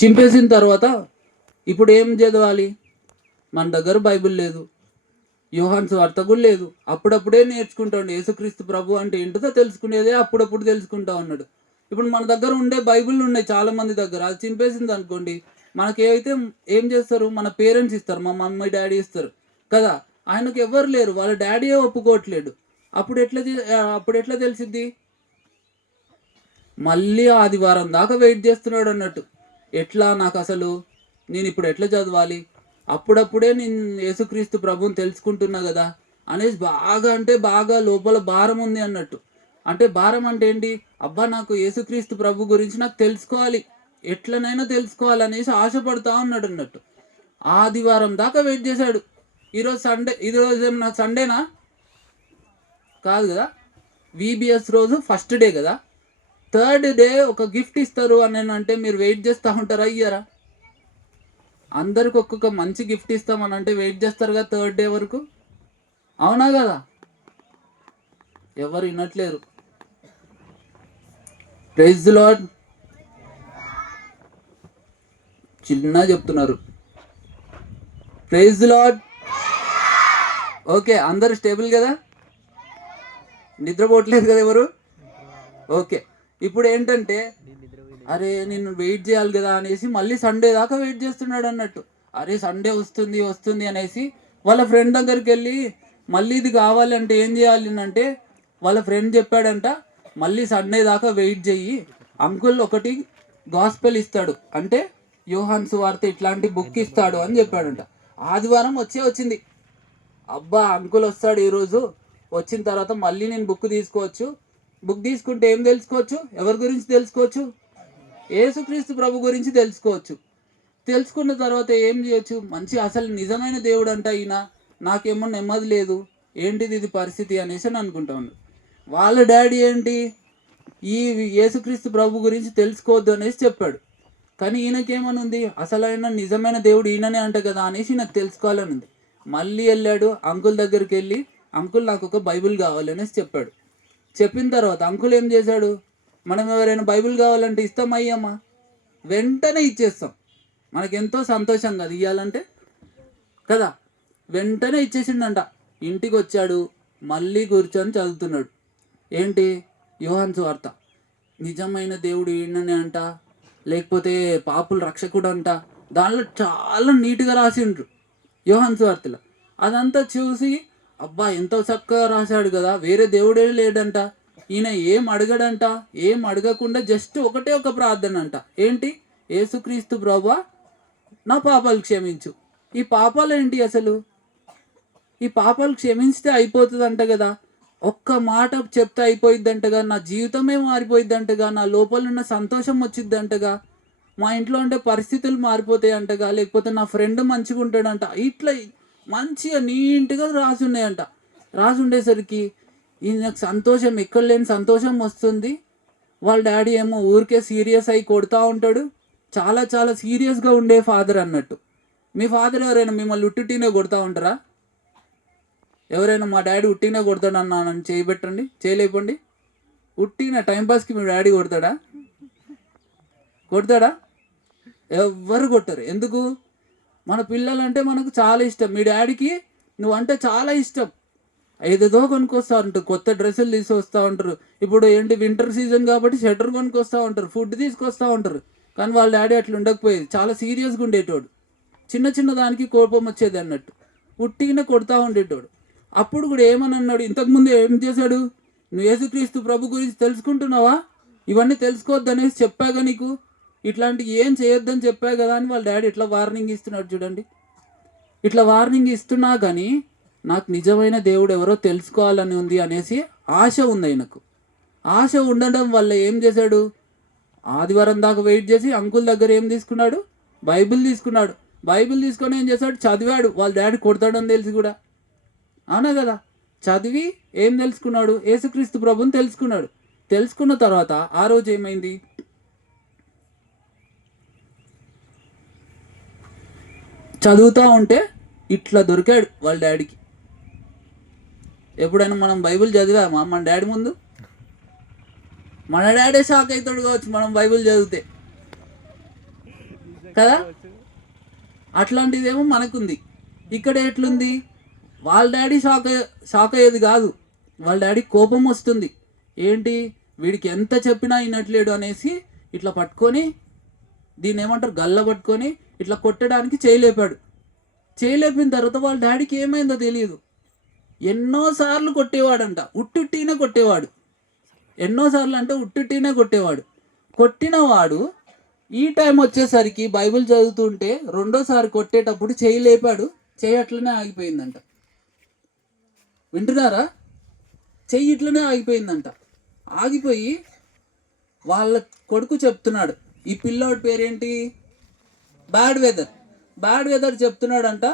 చింపేసిన తర్వాత ఇప్పుడు ఏం చదవాలి? మన దగ్గర బైబిల్ లేదు, యోహాను సువార్త కూడా లేదు. అప్పుడప్పుడే నేర్చుకుంటాడు. యేసుక్రీస్తు ప్రభు అంటే ఏంటో తెలుసుకునేదే అప్పుడప్పుడు తెలుసుకుంటా ఉన్నాడు. ఇప్పుడు మన దగ్గర ఉండే బైబిల్ ఉన్నాయి చాలా మంది దగ్గర. అది చింపేసింది అనుకోండి, మనకి ఏమైతే ఏం చేస్తారు? మన పేరెంట్స్ ఇస్తారు, మా మమ్మీ డాడీ ఇస్తారు కదా. ఆయనకు ఎవరు లేరు, వాళ్ళ డాడీయే ఒప్పుకోవట్లేడు. అప్పుడు ఎట్లా తెలిసిద్ది? మళ్ళీ ఆదివారం దాకా వెయిట్ చేస్తున్నాడు అన్నట్టు. ఎట్లా నాకు అసలు నేను ఇప్పుడు ఎట్లా చదవాలి? అప్పుడప్పుడే నేను యేసుక్రీస్తు ప్రభుని తెలుసుకుంటున్నా కదా అనేసి బాగా అంటే బాగా లోపల భారం ఉంది అన్నట్టు. అంటే భారం అంటే ఏంటి? అబ్బా నాకు యేసుక్రీస్తు ప్రభు గురించి నాకు తెలుసుకోవాలి, ఎట్లనైనా తెలుసుకోవాలనేసి ఆశపడతా ఉన్నాడు అన్నట్టు. ఆదివారం దాకా వెయిట్ చేశాడు. ఈరోజు సండే, ఈరోజు ఏమన్నా సండేనా? కాదు కదా, విబిఎస్ రోజు ఫస్ట్ డే కదా. థర్డ్ డే ఒక గిఫ్ట్ ఇస్తారు అని అంటే మీరు వెయిట్ చేస్తూ ఉంటారా? ఇయ్యరా? అందరికి ఒక్కొక్క మంచి గిఫ్ట్ ఇస్తామని అంటే వెయిట్ చేస్తారు కదా థర్డ్ డే వరకు. అవునా కదా? ఎవరు వినట్లేరు. Praise the Lord. చిన్న చెప్తున్నారు. Praise the Lord. ఓకే, అందరు స్టేబుల్ కదా, నిద్రపోవట్లేదు కదా ఎవరు? ఓకే. ఇప్పుడు ఏంటంటే అరే నేను వెయిట్ చేయాలి కదా అనేసి మళ్ళీ సండే దాకా వెయిట్ చేస్తున్నాడు అన్నట్టు. అరే సండే వస్తుంది వస్తుంది అనేసి వాళ్ళ ఫ్రెండ్ దగ్గరికి వెళ్ళి మళ్ళీ ఇది కావాలంటే ఏం చేయాలి అంటే వాళ్ళ ఫ్రెండ్ చెప్పాడంట, మళ్ళీ సండే దాకా వెయిట్ చెయ్యి, అంకుల్ ఒకటి గాస్పెల్ ఇస్తాడు, అంటే యోహాను సువార్త ఇట్లాంటి బుక్ ఇస్తాడు అని చెప్పాడంట. ఆదివారం వచ్చింది. అబ్బా అంకుల్ వస్తాడు ఈరోజు, వచ్చిన తర్వాత మళ్ళీ నేను బుక్ తీసుకోవచ్చు. బుక్ తీసుకుంటే ఏం తెలుసుకోవచ్చు? ఎవరి గురించి తెలుసుకోవచ్చు? యేసుక్రీస్తు ప్రభు గురించి తెలుసుకోవచ్చు. తెలుసుకున్న తర్వాత ఏం చేయొచ్చు? మంచి అసలు నిజమైన దేవుడు అంట ఈయన, నాకేమో నెమ్మది లేదు, ఏంటిది ఇది పరిస్థితి అనేసి అని అనుకుంటా ఉన్నాడు. వాళ్ళ డాడీ ఏంటి, ఈ యేసుక్రీస్తు ప్రభు గురించి తెలుసుకోవద్దు అనేసి చెప్పాడు. కానీ ఈయనకేమని ఉంది, అసలైన నిజమైన దేవుడు ఈయననే అంట కదా అనేసి నాకు తెలుసుకోవాలని ఉంది. మళ్ళీ వెళ్ళాడు అంకుల్ దగ్గరికి వెళ్ళి, అంకుల్ నాకు ఒక బైబిల్ కావాలనేసి చెప్పాడు. చెప్పిన తర్వాత అంకుల్ ఏం చేశాడు? మనం ఎవరైనా బైబిల్ కావాలంటే ఇస్తామయ్యమ్మా, వెంటనే ఇచ్చేస్తాం. మనకెంతో సంతోషం కదా ఇవ్వాలంటే కదా. వెంటనే ఇచ్చేసిండంట. ఇంటికి వచ్చాడు, మళ్ళీ కూర్చొని చదువుతున్నాడు. ఏంటి? యోహాను సువార్త. నిజమైన దేవుడు ఈయననే అంట, లేకపోతే పాపుల రక్షకుడు అంట. దానిలో చాలా నీట్గా రాసిండ్రు యోహాను సువార్తలో. అదంతా చూసి అబ్బా ఎంతో చక్కగా రాశాడు కదా, వేరే దేవుడే లేడంట, ఈయన ఏం అడగడంట, ఏం అడగకుండా జస్ట్ ఒకటే ఒక ప్రార్థన అంట. ఏంటి? యేసుక్రీస్తు ప్రభువా నా పాపాలు క్షమించు. ఈ పాపాలు ఏంటి అసలు? ఈ పాపాలు క్షమించితే అయిపోతుందంట కదా, ఒక్క మాట చెప్తే అయిపోయిద్దంటగా, నా జీవితమే మారిపోయిద్దంటగా, నా లోపల ఉన్న సంతోషం వచ్చిద్దంటగా, మా ఇంట్లో ఉండే పరిస్థితులు మారిపోతాయి అంటగా, లేకపోతే నా ఫ్రెండ్ మంచిగా ఉంటాడంట. ఇట్లా మంచిగా నీట్గా రాసి ఉన్నాయంట. రాసి ఉండేసరికి ఈయనకు సంతోషం ఎక్కడ లేని సంతోషం వస్తుంది. వాళ్ళ డాడీ ఏమో ఊరికే సీరియస్ అయి కొడుతూ ఉంటాడు. చాలా చాలా సీరియస్గా ఉండే ఫాదర్ అన్నట్టు. మీ ఫాదర్ ఎవరైనా మిమ్మల్ని ఉట్టినే కొడుతూ ఉంటారా? ఎవరైనా మా డాడీ ఉట్టినే కొడతాడు అన్నానని చేయబెట్టండి, చేయలేపండి. ఉట్టిన టైంపాస్కి మీ డాడీ కొడతాడా? కొడతాడా? ఎవ్వరు కొట్టరు. ఎందుకు? మన పిల్లలంటే మనకు చాలా ఇష్టం. మీ డాడీకి నువ్వంటే చాలా ఇష్టం. ఏదేదో కొనుక్కొస్తా ఉంటారు, కొత్త డ్రెస్సులు తీసుకొస్తూ ఉంటారు. ఇప్పుడు ఏంటి వింటర్ సీజన్ కాబట్టి స్వెటర్ కొనుక్కొస్తూ ఉంటారు, ఫుడ్ తీసుకొస్తూ ఉంటారు. కానీ వాళ్ళ డాడీ అట్లా ఉండకపోయేది, చాలా సీరియస్గా ఉండేటోడు. చిన్న చిన్న దానికి కోపం వచ్చేది అన్నట్టు, ఉట్టిగానే కొడతా ఉండేటోడు. అప్పుడు కూడా ఏమని అన్నాడు? ఇంతకుముందు ఏం చేశాడు? నువ్వు యేసుక్రీస్తు ప్రభు గురించి తెలుసుకుంటున్నావా? ఇవన్నీ తెలుసుకోవద్దు అనేసి చెప్పాగా నీకు, ఇట్లాంటివి ఏం చేయొద్దని చెప్పా కదా అని వాళ్ళ డాడీ ఇట్లా వార్నింగ్ ఇస్తున్నాడు చూడండి. ఇట్లా వార్నింగ్ ఇస్తున్నా కానీ నాకు నిజమైన దేవుడు ఎవరో తెలుసుకోవాలని ఉంది అనేసి ఆశ ఉంది ఆయనకు. ఆశ ఉండడం వల్ల ఏం చేశాడు? ఆదివారం దాకా వెయిట్ చేసి అంకుల్ దగ్గర ఏం తీసుకున్నాడు? బైబిల్ తీసుకున్నాడు. బైబిల్ తీసుకొని ఏం చేశాడు? చదివాడు. వాళ్ళ డాడీ కొడతాడని తెలిసి కూడా. అవునా కదా? చదివి ఏం తెలుసుకున్నాడు? యేసుక్రీస్తు ప్రభుని తెలుసుకున్నాడు. తెలుసుకున్న తర్వాత ఆ రోజు ఏమైంది? చదువుతూ ఉంటే ఇట్లా దొరికాడు వాళ్ళ డాడీకి. ఎప్పుడైనా మనం బైబిల్ చదివామా మన డాడీ ముందు? మన డాడీ షాక్ అవుతాడు కావచ్చు మనం బైబిల్ చదివితే. కదా. అట్లాంటిదేమో మనకుంది. ఇక్కడ ఎట్లుంది, వాళ్ళ డాడీ షాక్ అయ్యేది కాదు, వాళ్ళ డాడీ కోపం వస్తుంది. ఏంటి వీడికి ఎంత చెప్పినా వినట్లేడు అనేసి ఇట్లా పట్టుకొని, దీన్ని ఏమంటారు, గల్ల పట్టుకొని ఇట్లా కొట్టడానికి చేయలేపాడు. చేయలేపిన తర్వాత వాళ్ళ డాడీకి ఏమైందో తెలియదు. ఎన్నోసార్లు కొట్టేవాడంట, ఉట్టుట్టినే కొట్టేవాడు. ఎన్నోసార్లు అంటే ఉట్టుట్టినే కొట్టేవాడు. కొట్టినవాడు ఈ టైం వచ్చేసరికి బైబిల్ చదువుతుంటే రెండోసారి కొట్టేటప్పుడు చేయి లేపాడు, చెయ్యి అట్లనే ఆగిపోయిందంట. వింటున్నారా? చెయ్యి ఇట్లనే ఆగిపోయిందంట. ఆగిపోయి వాళ్ళ కొడుకు చెప్తున్నాడు, ఈ పిల్లోడి పేరేంటి, బ్యాడ్ వెదర్ చెప్తున్నాడంట.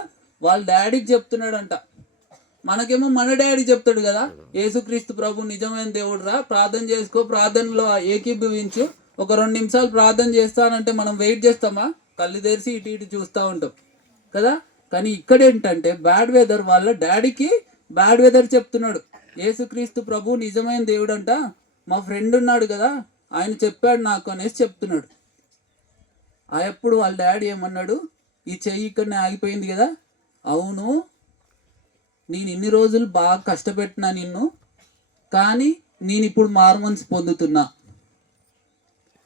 వాళ్ళ డాడీకి చెప్తున్నాడంట. మనకేమో మన డాడీ చెప్తాడు కదా, యేసుక్రీస్తు ప్రభు నిజమైన దేవుడు రా, ప్రార్థన చేసుకో, ప్రార్థనలో ఏకీభవించు, ఒక 2 నిమిషాలు ప్రార్థన చేస్తానంటే మనం వెయిట్ చేస్తామా? కళ్ళు తెరిచి ఇటు ఇటు చూస్తూ ఉంటాం కదా. కానీ ఇక్కడ ఏంటంటే బ్యాడ్ వెదర్ వాళ్ళ డాడీకి బ్యాడ్ వెదర్ చెప్తున్నాడు, యేసుక్రీస్తు ప్రభు నిజమైన దేవుడు అంట, మా ఫ్రెండ్ ఉన్నాడు కదా ఆయన చెప్పాడు నాకు అనేసి చెప్తున్నాడు. అప్పుడు వాళ్ళ డాడీ ఏమన్నాడు, ఈ చెయ్యి ఇక్కడనే ఆగిపోయింది కదా, అవును నేను ఇన్ని రోజులు బాగా కష్టపెట్టినా నిన్ను, కానీ నేను ఇప్పుడు మారుమనసు పొందుతున్నా,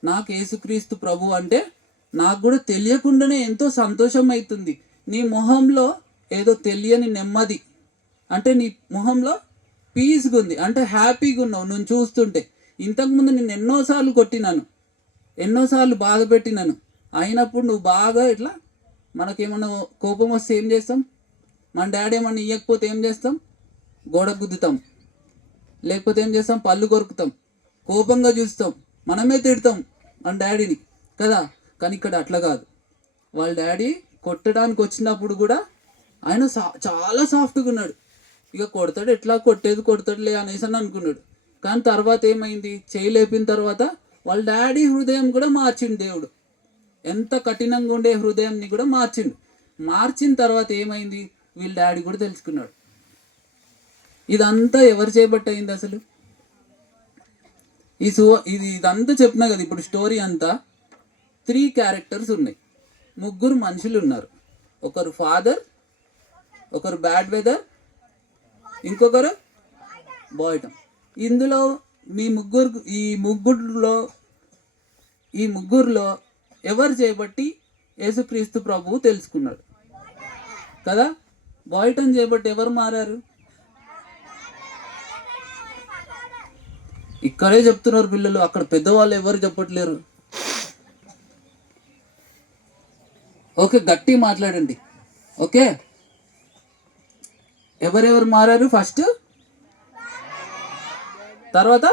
నాకు యేసుక్రీస్తు ప్రభు అంటే నాకు కూడా తెలియకుండానే ఎంతో సంతోషం అవుతుంది. నీ మొహంలో ఏదో తెలియని నెమ్మది, అంటే నీ మొహంలో పీస్గా ఉంది, అంటే హ్యాపీగా ఉన్నావు నువ్వు చూస్తుంటే. ఇంతకుముందు నేను ఎన్నోసార్లు కొట్టినాను, ఎన్నోసార్లు బాధ పెట్టినాను, అయినప్పుడు నువ్వు బాగా ఇట్లా, మనకేమన్నా కోపం వస్తే ఏం చేస్తాం, మన డాడీ ఏమన్నా ఇవ్వకపోతే ఏం చేస్తాం, గోడ గుద్దుతాం, లేకపోతే ఏం చేస్తాం, పళ్ళు కొరుకుతాం, కోపంగా చూస్తాం, మనమే తిడతాం మన డాడీని కదా. కానీ ఇక్కడ అట్లా కాదు. వాళ్ళ డాడీ కొట్టడానికి వచ్చినప్పుడు కూడా ఆయన చాలా సాఫ్ట్గా ఉన్నాడు. ఇక కొడతాడు, ఎట్లా కొడతాడులే అనేసి అని అనుకున్నాడు. కానీ తర్వాత ఏమైంది, చేయి లేపిన తర్వాత వాళ్ళ డాడీ హృదయం కూడా మార్చిండు దేవుడు. ఎంత కఠినంగా ఉండే హృదయంని కూడా మార్చిండు. మార్చిన తర్వాత ఏమైంది, వీళ్ళ డాడీ కూడా తెలుసుకున్నాడు. ఇదంతా ఎవరు చేయబట్టి అయింది అసలు? ఇదంతా చెప్పినా కదా ఇప్పుడు స్టోరీ అంతా. 3 క్యారెక్టర్స్ ఉన్నాయి, 3 మనుషులు ఉన్నారు. ఒకరు ఫాదర్, ఒకరు బ్యాడ్ వెదర్, ఇంకొకరు బాయ్టమ్. ఇందులో ఈ ముగ్గురులో ఎవరు చేయబట్టి యేసుక్రీస్తు ప్రభువు తెలుసుకున్నాడు కదా. బాయ్టమ్ చేయబట్టి ఎవరు మారారు? ఇక్కడే చెప్తున్నారు పిల్లలు, అక్కడ పెద్దవాళ్ళు ఎవరు చెప్పట్లేరు. ఓకే, గట్టి మాట్లాడండి. ఓకే, ఎవరెవరు మారారు? ఫస్ట్, తర్వాత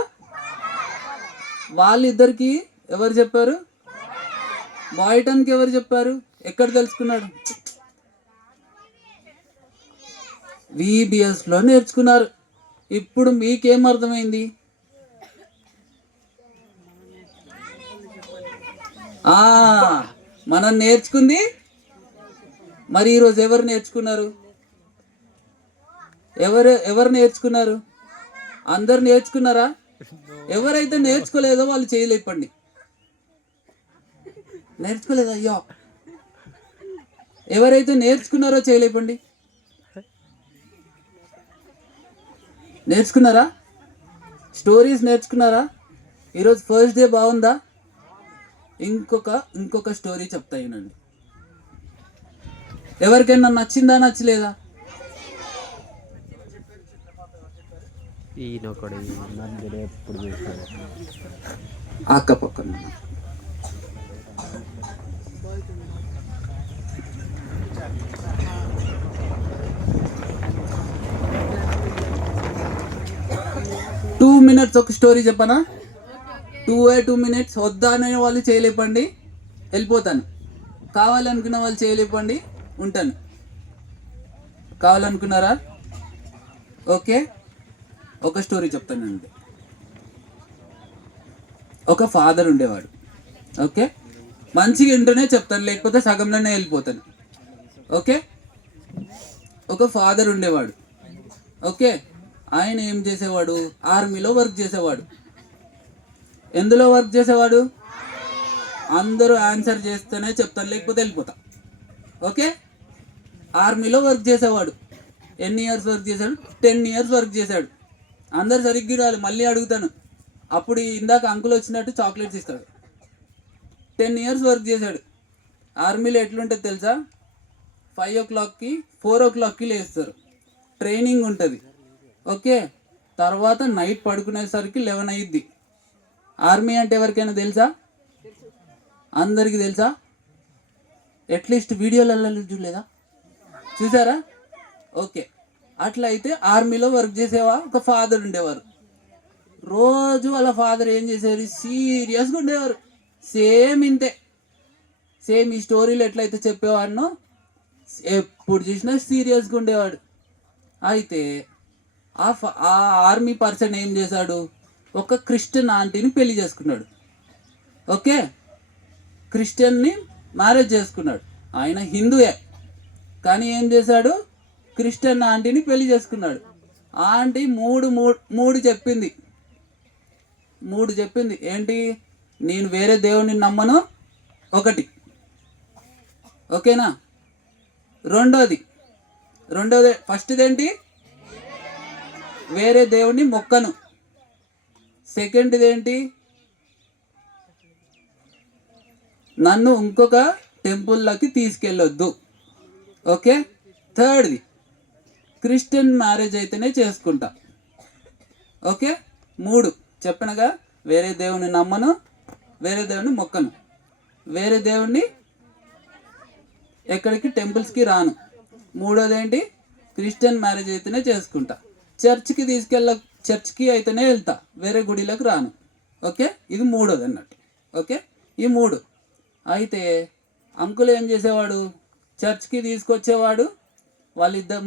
వాళ్ళిద్దరికి ఎవరు చెప్పారు? బాయ్టన్కి ఎవరు చెప్పారు? ఎక్కడ తెలుసుకున్నాడు? VBSలో నేర్చుకున్నారు. ఇప్పుడు మీకేం అర్థమైంది? మనం నేర్చుకుంది. మరి ఈరోజు ఎవరు నేర్చుకున్నారు? ఎవరు నేర్చుకున్నారు? అందరు నేర్చుకున్నారా? ఎవరైతే నేర్చుకోలేదో వాళ్ళు చేయలేపండి. నేర్చుకోలేదు అయ్యో. ఎవరైతే నేర్చుకున్నారో చేయలేపండి. నేర్చుకున్నారా? స్టోరీస్ నేర్చుకున్నారా? ఈరోజు ఫస్ట్ డే బాగుందా? ఇంకొక స్టోరీ చెప్తా వినండి. ఎవరికైనా నచ్చిందా, నచ్చలేదా? అక్క పక్కన 2 minutes ఒక స్టోరీ చెప్పనా? 2 minutes. వద్దానే వాళ్ళు చేయలేపండి, వెళ్ళిపోతాను. కావాలనుకున్న వాళ్ళు చేయలేపండి, ఉంటాను. కావాలనుకున్నారా? ఓకే, ఒక స్టోరీ చెప్తానండి. ఒక ఫాదర్ ఉండేవాడు. ఓకే, మంచిగా వింటూనే చెప్తాను, లేకపోతే సగంలోనే వెళ్ళిపోతాను. ఓకే, ఒక ఫాదర్ ఉండేవాడు. ఓకే, ఆయన ఏం చేసేవాడు? ఆర్మీలో వర్క్ చేసేవాడు. ఎందులో వర్క్ చేసేవాడు? అందరూ ఆన్సర్ చేస్తేనే చెప్తాను, లేకపోతే వెళ్ళిపోతా. ఓకే, ఆర్మీలో వర్క్ చేసేవాడు. ఎన్ని ఇయర్స్ వర్క్ చేశాడు? 10 ఇయర్స్ వర్క్ చేశాడు. అందరు సరిగ్గా రాలి, మళ్ళీ అడుగుతాను. అప్పుడు ఇందాక అంకుల్ వచ్చినట్టు చాక్లెట్స్ ఇస్తాడు. 10 ఇయర్స్ వర్క్ చేశాడు. ఆర్మీలో ఎట్లుంటుంది తెలుసా? 5 o'clockకి 4 o'clockకి లేస్తారు, ట్రైనింగ్ ఉంటుంది. ఓకే, తర్వాత నైట్ పడుకునేసరికి 11 అయ్యిద్ది. ఆర్మీ అంటే ఎవరికైనా తెలుసా? అందరికీ తెలుసా? అట్లీస్ట్ వీడియోలలో చూడలేదా? చూసారా? ఓకే, అట్లా అయితే ఆర్మీలో వర్క్ చేసేవా ఒక ఫాదర్ ఉండేవారు. రోజు వాళ్ళ ఫాదర్ ఏం చేసేవారు? సీరియస్గా ఉండేవారు. సేమ్ ఇంతే, సేమ్ ఈ స్టోరీలు ఎట్లయితే చెప్పేవాడినో ఎప్పుడు చూసినా సీరియస్గా ఉండేవాడు. అయితే ఆ ఆర్మీ పర్సన్ ఏం చేశాడు? ఒక క్రిస్టియన్ ఆంటీని పెళ్లి చేసుకున్నాడు. ఓకే, క్రిస్టియన్ని మ్యారేజ్ చేసుకున్నాడు. ఆయన హిందూయే, కానీ ఏం చేశాడు? క్రిస్టియన్ ఆంటీని పెళ్లి చేసుకున్నాడు. ఆ ఆంటీ మూడు చెప్పింది. ఏంటి? నేను వేరే దేవుడిని నమ్మను, ఒకటి. ఓకేనా? రెండోది ఫస్ట్ది ఏంటి? వేరే దేవుడిని మొక్కను. సెకండ్ది ఏంటి? నన్ను ఇంకొక టెంపుల్లోకి తీసుకెళ్ళొద్దు. ఓకే, థర్డ్ది క్రిస్టియన్ మ్యారేజ్ అయితేనే చేసుకుంటా. ఓకే, 3 చెప్పనగా, వేరే దేవుని నమ్మను, వేరే దేవుని మొక్కను, వేరే దేవుణ్ణి ఎక్కడికి టెంపుల్స్కి రాను, మూడోది ఏంటి? క్రిస్టియన్ మ్యారేజ్ అయితేనే చేసుకుంటా, చర్చ్కి అయితేనే వెళ్తా, వేరే గుడిలోకి రాను. ఓకే, ఇది మూడోది అన్నట్టు. ఓకే, ఈ 3 అయితే అంకుల్ ఏం చేసేవాడు? చర్చ్కి తీసుకొచ్చేవాడు.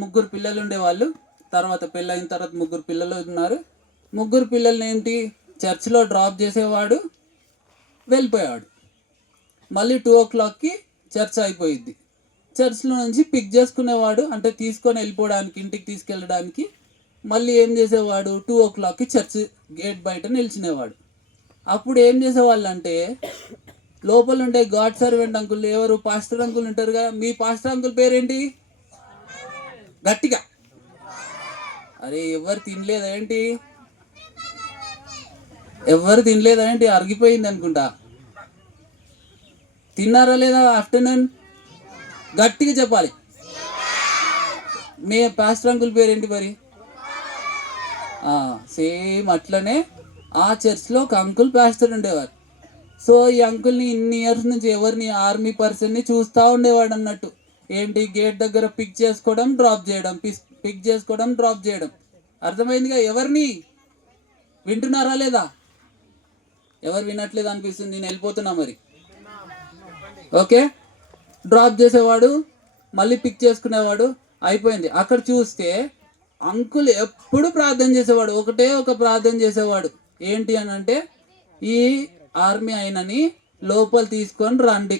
ముగ్గురు పిల్లలు ఉండేవాళ్ళు. తర్వాత పెళ్ళైన తర్వాత 3 పిల్లలు ఉన్నారు. 3 పిల్లల్ని ఏంటి? చర్చ్లో డ్రాప్ చేసేవాడు, వెళ్ళిపోయాడు. మళ్ళీ 2 o'clockకి చర్చ్ అయిపోయిద్ది. చర్చ్లో నుంచి పిక్ చేసుకునేవాడు, అంటే తీసుకొని వెళ్ళిపోవడానికి, ఇంటికి తీసుకెళ్ళడానికి. మళ్ళీ ఏం చేసేవాడు? 2 o'clockకి చర్చ్ గేట్ బయట నిలిచినేవాడు. అప్పుడు ఏం చేసేవాళ్ళు అంటే, లోపల ఉండే గాడ్ సర్వెంట్ అంకుల్, ఎవరు? పాస్టర్ అంకుల్ ఉంటారు కదా. మీ పాస్టర్ అంకుల్ పేరేంటి? గట్టిగా. అరే, ఎవరు తినలేదా ఏంటి? అరిగిపోయింది అనుకుంటా. తిన్నారా లేదా ఆఫ్టర్నూన్? గట్టిగా చెప్పాలి. మీ పాస్టర్ అంకుల్ పేరేంటి మరి? సేమ్ అట్లనే ఆ చర్చ్లో ఒక అంకుల్ పాస్టర్ ఉండేవారు. సో ఈ అంకుల్ని ఇన్ని ఇయర్స్ నుంచి ఎవరిని? ఆర్మీ పర్సన్ని చూస్తూ ఉండేవాడు అన్నట్టు. ఏంటి? గేట్ దగ్గర పిక్ చేసుకోవడం, డ్రాప్ చేయడం. అర్థమైందిగా? ఎవరిని? వింటున్నారా లేదా? ఎవరు వినట్లేదు అనిపిస్తుంది, నేను వెళ్ళిపోతున్నా మరి. ఓకే, డ్రాప్ చేసేవాడు, మళ్ళీ పిక్ చేసుకునేవాడు, అయిపోయింది. అక్కడ చూస్తే అంకుల్ ఎప్పుడు ప్రార్థన చేసేవాడు, ఒక ప్రార్థన చేసేవాడు. ఏంటి అని అంటే, ఈ ఆర్మీ అయినని లోపల తీసుకొని రండి,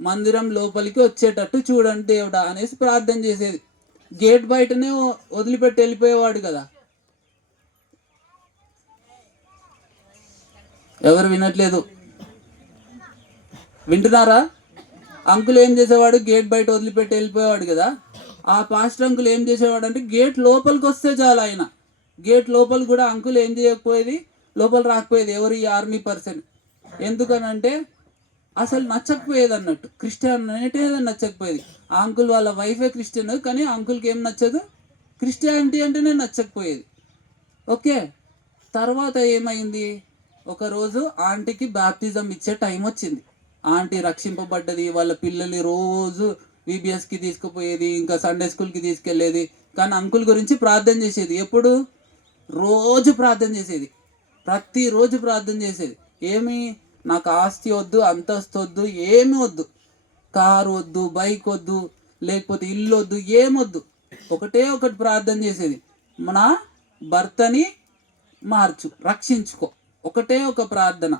మందిరం లోపలికి వచ్చేటట్టు చూడండి దేవుడా అనేసి ప్రార్థన చేసేది. గేట్ బయటనే వదిలిపెట్టి వెళ్ళిపోయేవాడు కదా. ఎవరు వినట్లేదు? వింటున్నారా? అంకుల్ ఏం చేసేవాడు? గేట్ బయట వదిలిపెట్టి వెళ్ళిపోయేవాడు కదా. ఆ పాస్టర్ అంకుల్ ఏం చేసేవాడు అంటే, గేట్ లోపలికి వస్తే చాలు ఆయన. గేట్ లోపల కూడా అంకుల్ ఏం చేయకపోయేది, లోపల రాకపోయేది. ఎవరు? ఈ ఆర్మీ పర్సన్. ఎందుకనంటే అసలు నచ్చకపోయేది అన్నట్టు. క్రిస్టియన్ అనేటే నచ్చకపోయేది. ఆ అంకుల్ వాళ్ళ వైఫే క్రిస్టియన్, కానీ అంకుల్కి ఏం నచ్చదు? క్రిస్టియానిటీ అంటేనే నచ్చకపోయేది. ఓకే, తర్వాత ఏమైంది? ఒకరోజు ఆంటీకి బ్యాప్టిజం ఇచ్చే టైం వచ్చింది. ఆంటీ రక్షింపబడ్డది. వాళ్ళ పిల్లల్ని రోజు విబిఎస్కి తీసుకుపోయేది, ఇంకా సండే స్కూల్కి తీసుకెళ్ళేది. కానీ అంకుల్ గురించి ప్రార్థన చేసేది. ఎప్పుడు? రోజు ప్రార్థన చేసేది, ప్రతిరోజు ప్రార్థన చేసేది. ఏమి? నాకు ఆస్తి వద్దు, అంతస్తు వద్దు, ఏమి వద్దు, కారు వద్దు, బైక్ వద్దు, లేకపోతే ఇల్లు వద్దు, ఏమొద్దు. ఒకటి ప్రార్థన చేసేది, మన భర్తని మార్చు, రక్షించుకో. ఒక ప్రార్థన.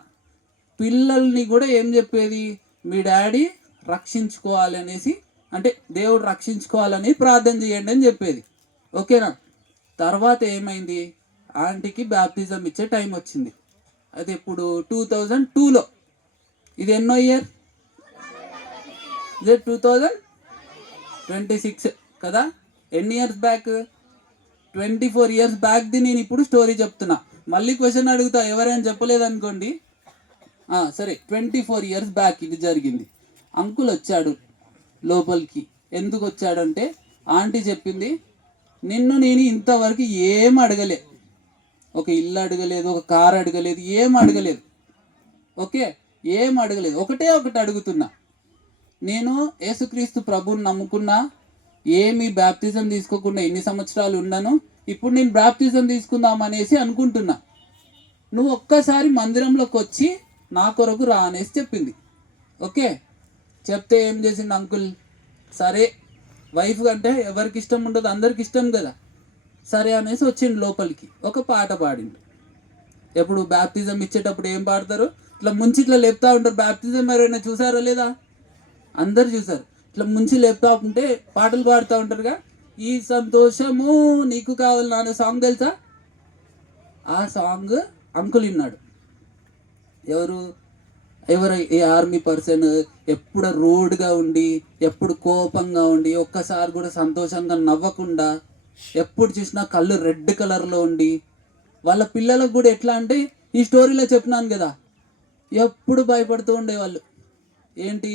పిల్లల్ని కూడా ఏం చెప్పేది? మీ డాడీ రక్షించుకోవాలి అనేసి, అంటే దేవుడు రక్షించుకోవాలని ప్రార్థన చేయండి అని చెప్పేది. ఓకేనా? తర్వాత ఏమైంది? ఆంటీకి బ్యాప్టిజం ఇచ్చే టైం వచ్చింది. అది ఎప్పుడు? 2002లో. ఇది ఎన్నో ఇయర్? ఇది 2026 కదా. ఎన్ని ఇయర్స్ బ్యాక్? 24 ఇయర్స్ బ్యాక్ది నేను ఇప్పుడు స్టోరీ చెప్తున్నా. మళ్ళీ క్వశ్చన్ అడుగుతా, ఎవరైనా చెప్పలేదనుకోండి. సరే, 24 ఇయర్స్ బ్యాక్ ఇది జరిగింది. అంకుల్ వచ్చాడు లోపలికి. ఎందుకు వచ్చాడంటే ఆంటీ చెప్పింది, నిన్ను నేను ఇంతవరకు ఏం అడగలే, ఒక ఇల్లు అడగలేదు, ఒక కారు అడగలేదు, ఏం అడగలేదు. ఓకే, ఏం అడగలేదు. ఒకటే ఒకటి అడుగుతున్నా, నేను యేసుక్రీస్తు ప్రభువుని నమ్ముకున్నా, ఏమి బ్యాప్తిజం తీసుకోకుండా ఎన్ని సంవత్సరాలు ఉన్నాను, ఇప్పుడు నేను బ్యాప్తిజం తీసుకుందాం అనేసి అనుకుంటున్నా. నువ్వు ఒక్కసారి మందిరంలోకి వచ్చి నా కొరకు రా అనేసి చెప్పింది. ఓకే, చెప్తే ఏం చేసింది అంకుల్? సరే, వైఫ్ అంటే ఎవరికి ఇష్టం ఉండదు, అందరికి ఇష్టం కదా. సరే అనేసి వచ్చిండు లోపలికి. ఒక పాట పాడిండు. ఎప్పుడు బ్యాప్తిజం ఇచ్చేటప్పుడు ఏం పాడతారు? ఇట్లా ముంచి ఇట్లా లేపుతా ఉంటారు. బ్యాప్తిజం ఎవరైనా చూసారో లేదా? అందరు చూసారు. ఇట్లా ముంచి లేపుతా ఉంటే పాటలు పాడుతూ ఉంటారుగా. ఈ సంతోషము నీకు కావాలి నాన్న సాంగ్ తెలుసా? ఆ సాంగ్ అంకుల్ విన్నాడు. ఎవరు ఏ ఆర్మీ పర్సన్ ఎప్పుడు రూడ్గా ఉండి, ఎప్పుడు కోపంగా ఉండి, ఒక్కసారి కూడా సంతోషంగా నవ్వకుండా, ఎప్పుడు చూసినా కళ్ళు రెడ్ కలర్లో ఉండి, వాళ్ళ పిల్లలకు కూడా ఎట్లా అంటే ఈ స్టోరీలో చెప్పినాను కదా, ఎప్పుడు భయపడుతూ ఉండేవాళ్ళు. ఏంటి,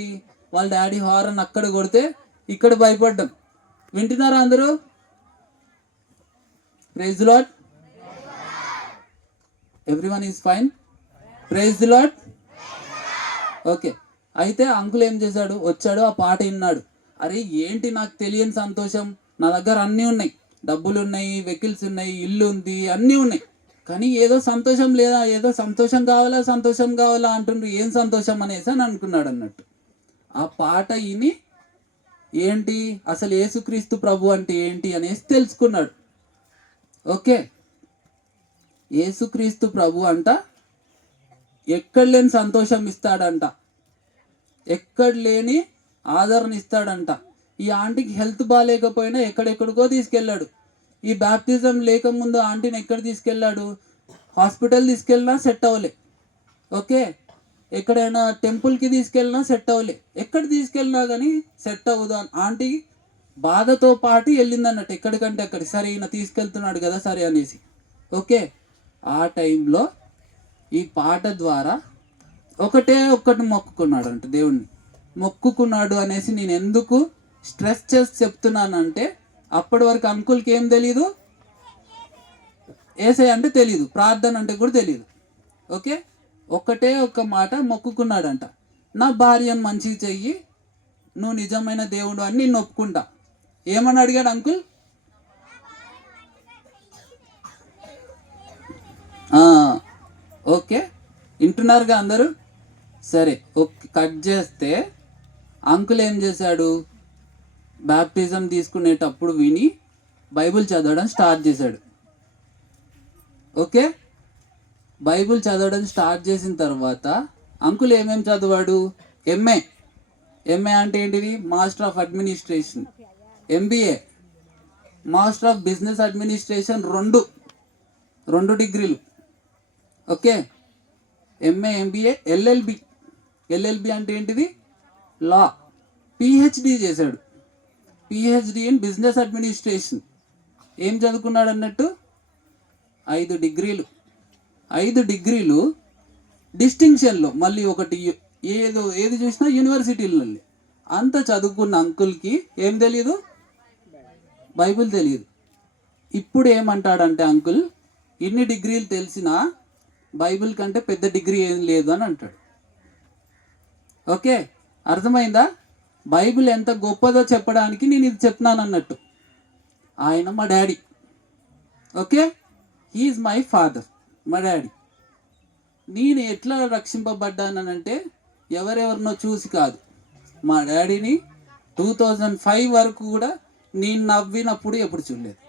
వాళ్ళ డాడీ హారన్ అక్కడ కొడితే ఇక్కడ భయపడ్డం. వింటున్నారా అందరూ? Praise the Lord. Everyone is fine. Praise the Lord. Okay, అయితే అంకుల్ ఏం చేశాడు? వచ్చాడు, ఆ పాట విన్నాడు. అరే ఏంటి, నాకు తెలియని సంతోషం, నా దగ్గర అన్నీ ఉన్నాయి, డబ్బులు ఉన్నాయి, వెహికల్స్ ఉన్నాయి, ఇల్లు ఉంది, అన్నీ ఉన్నాయి, కానీ ఏదో సంతోషం లేదా, ఏదో సంతోషం కావాలా అంటుండ్రు, ఏం సంతోషం అనేసి అని అనుకున్నాడు అన్నట్టు. ఆ పాట విని ఏంటి అసలు యేసుక్రీస్తు ప్రభు అంటే ఏంటి అనేసి తెలుసుకున్నాడు. ఓకే, యేసుక్రీస్తు ప్రభు అంట ఎక్కడ లేని సంతోషం ఇస్తాడంట, ఎక్కడ లేని ఆదరణ ఇస్తాడంట. ఈ ఆంటీకి హెల్త్ బాగాలేకపోయినా ఎక్కడెక్కడికో తీసుకెళ్ళాడు. ఈ బ్యాప్తిజం లేకముందు ఆంటీని ఎక్కడ తీసుకెళ్ళాడు? హాస్పిటల్ తీసుకెళ్ళినా సెట్ అవ్వలే. ఓకే, ఎక్కడైనా టెంపుల్కి తీసుకెళ్ళినా సెట్ అవ్వలే. ఎక్కడ తీసుకెళ్ళినా కానీ సెట్ అవ్వదు. ఆంటీ బాధతో పాటు వెళ్ళింది అన్నట్టు, ఎక్కడికంటే అక్కడికి. సరే, ఈయన తీసుకెళ్తున్నాడు కదా సరే అనేసి. ఓకే, ఆ టైంలో ఈ పాట ద్వారా ఒక్కటి మొక్కుకున్నాడు అంట, దేవుణ్ణి మొక్కుకున్నాడు అనేసి నేను ఎందుకు స్ట్రెస్ చేసి చెప్తున్నానంటే, అప్పటి వరకు అంకుల్కి ఏం తెలీదు, యేసయ్య అంటే తెలీదు, ప్రార్థన అంటే కూడా తెలీదు. ఓకే, ఒక్కటే ఒక్క మాట మొక్కుకున్నాడంట, నా భార్యను మంచిగా చెయ్యి, నువ్వు నిజమైన దేవుడు అని నేను ఒప్పుకుంటా. ఏమని అడిగాడు అంకుల్? ఓకే, వింటున్నారుగా అందరూ? సరే, ఓకే, కట్ చేస్తే అంకుల్ ఏం చేశాడు? బ్యాప్టిజం తీసుకునేటప్పుడు విని బైబిల్ చదవడం స్టార్ట్ చేశాడు. ఓకే, బైబిల్ చదవడం స్టార్ట్ చేసిన తర్వాత అంకుల్ ఏమేమి చదివాడు? ఎంఏ అంటే ఏంటిది? Master of administration. MBA master of business administration, రెండు డిగ్రీలు. ఓకే, ఎంఏ ఎంబీఏ ఎల్ఎల్బి అంటే ఏంటిది? లా. పిహెచ్డి చేశాడు, పిహెచ్డి ఇన్ బిజినెస్ అడ్మినిస్ట్రేషన్. ఏం చదువుకున్నాడు అన్నట్టు? 5 డిగ్రీలు డిస్టింక్షన్లో. మళ్ళీ ఒకటి ఏది చూసినా యూనివర్సిటీలలో. అంత చదువుకున్న అంకుల్కి ఏం తెలియదు? బైబిల్ తెలియదు. ఇప్పుడు ఏమంటాడంటే అంకుల్, ఇన్ని డిగ్రీలు తెలిసినా బైబిల్ కంటే పెద్ద డిగ్రీ ఏం లేదు అని అంటాడు. ఓకే, అర్థమైందా? బైబిల్ ఎంత గొప్పదో చెప్పడానికి నేను ఇది చెప్తున్నాను అన్నట్టు. ఆయన మా daddy. Okay, he's my father, మా డాడీ. నేను ఎట్లా రక్షింపబడ్డానంటే ఎవరెవరినో చూసి కాదు. మా డాడీని 2005 వరకు కూడా నేను నవ్వినప్పుడు ఎప్పుడు చూడలేదు,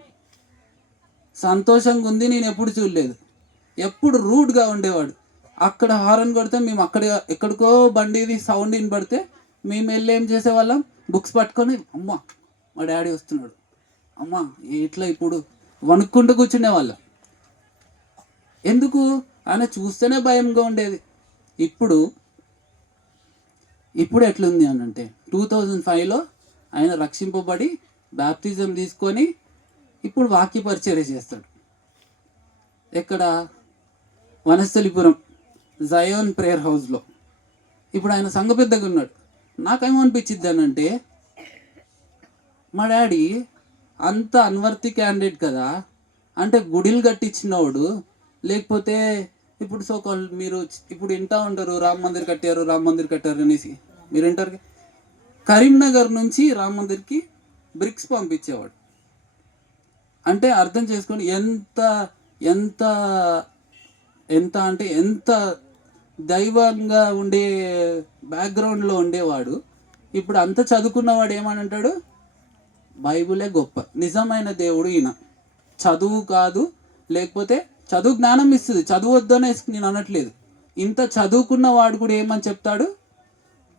సంతోషంగా ఉంది నేను ఎప్పుడు చూడలేదు. ఎప్పుడు రూడ్గా ఉండేవాడు. అక్కడ హారన్ కొడితే మేము ఎక్కడికో బండిది సౌండ్ వినపడితే మేము వెళ్ళి ఏం చేసేవాళ్ళం? బుక్స్ పట్టుకొని, అమ్మ మా డాడీ వస్తున్నాడు, అమ్మ ఇట్లా ఇప్పుడు వణుక్కుంటూ కూర్చునేవాళ్ళం. ఎందుకు? ఆయన చూస్తేనే భయంగా ఉండేది. ఇప్పుడు ఇప్పుడు ఎట్లుంది అని అంటే 2005లో ఆయన రక్షింపబడి బాప్తిజం తీసుకొని ఇప్పుడు వాక్య పరిచర్య చేస్తాడు. ఎక్కడ? వనస్థలిపురం జయోన్ ప్రేయర్ హౌస్లో. ఇప్పుడు ఆయన సంఘ పెద్దగా ఉన్నాడు. నాకేమనిపించింది అని అంటే, మా డాడీ అంత అన్వర్తి క్యాండిడేట్ కదా, అంటే గుడిలు కట్టించినవాడు, లేకపోతే ఇప్పుడు మీరు ఇప్పుడు వింటా ఉంటారు రామ్ మందిర్ కట్టారు అనేసి మీరు వింటారు. కరీంనగర్ నుంచి రామ్ మందిర్కి బ్రిక్స్ పంపించేవాడు. అంటే అర్థం చేసుకోండి ఎంత ఎంత ఎంత అంటే ఎంత దైవంగా ఉండే బ్యాక్గ్రౌండ్లో ఉండేవాడు. ఇప్పుడు అంత చదువుకున్నవాడు ఏమని అంటాడు, బైబులే గొప్ప, నిజమైన దేవుడు ఈయన. చదువు కాదు, లేకపోతే చదువు జ్ఞానం ఇస్తుంది, చదువు వద్దనే నేను అనట్లేదు. ఇంత చదువుకున్న వాడు కూడా ఏమని చెప్తాడు,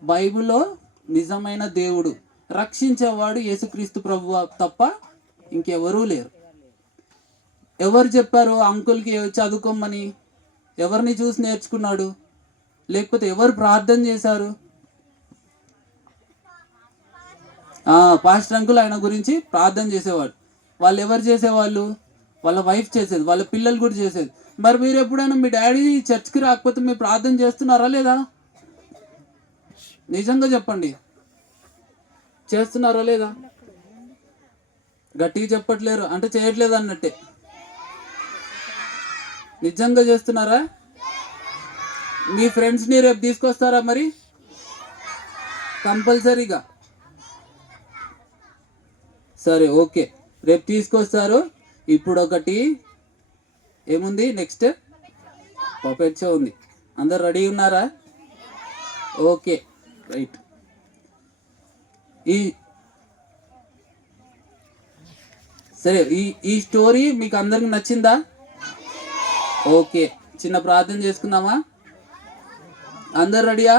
బైబిల్లో నిజమైన దేవుడు, రక్షించేవాడు యేసుక్రీస్తు ప్రభువు తప్ప ఇంకెవరూ లేరు. ఎవరు చెప్పారు అంకుల్కి చదువుకోమని? ఎవరిని చూసి నేర్చుకున్నాడు? లేకపోతే ఎవరు ప్రార్థన చేశారు? పాస్టర్ అంకుల్ ఆయన గురించి ప్రార్థన చేసేవాడు. వాళ్ళు ఎవరు చేసేవాళ్ళు? వాళ్ళ వైఫ్ చేసేది, వాళ్ళ పిల్లలు కూడా చేసేది. మరి మీరు ఎప్పుడైనా మీ డాడీ చర్చ్కి రాకపోతే మీరు ప్రార్థన చేస్తున్నారా లేదా? నిజంగా చెప్పండి, చేస్తున్నారా లేదా? గట్టిగా చెప్పట్లేరు అంటే చేయట్లేదు అన్నట్టే. నిజంగా చేస్తున్నారా? మీ ఫ్రెండ్స్ని రేపు తీసుకొస్తారా మరి? కంపల్సరీగా. సరే, ఓకే, రేపు తీసుకొస్తారు. ఇప్పుడు ఒకటి ఏముంది, నెక్స్ట్ పపెట్ షో ఉంది. అందరు రెడీ ఉన్నారా? Okay, right. సరే, ఈ స్టోరీ మీకు అందరికి నచ్చిందా? ఓకే, చిన్న ప్రార్థన చేసుకుందామా? అందరు రెడీయా?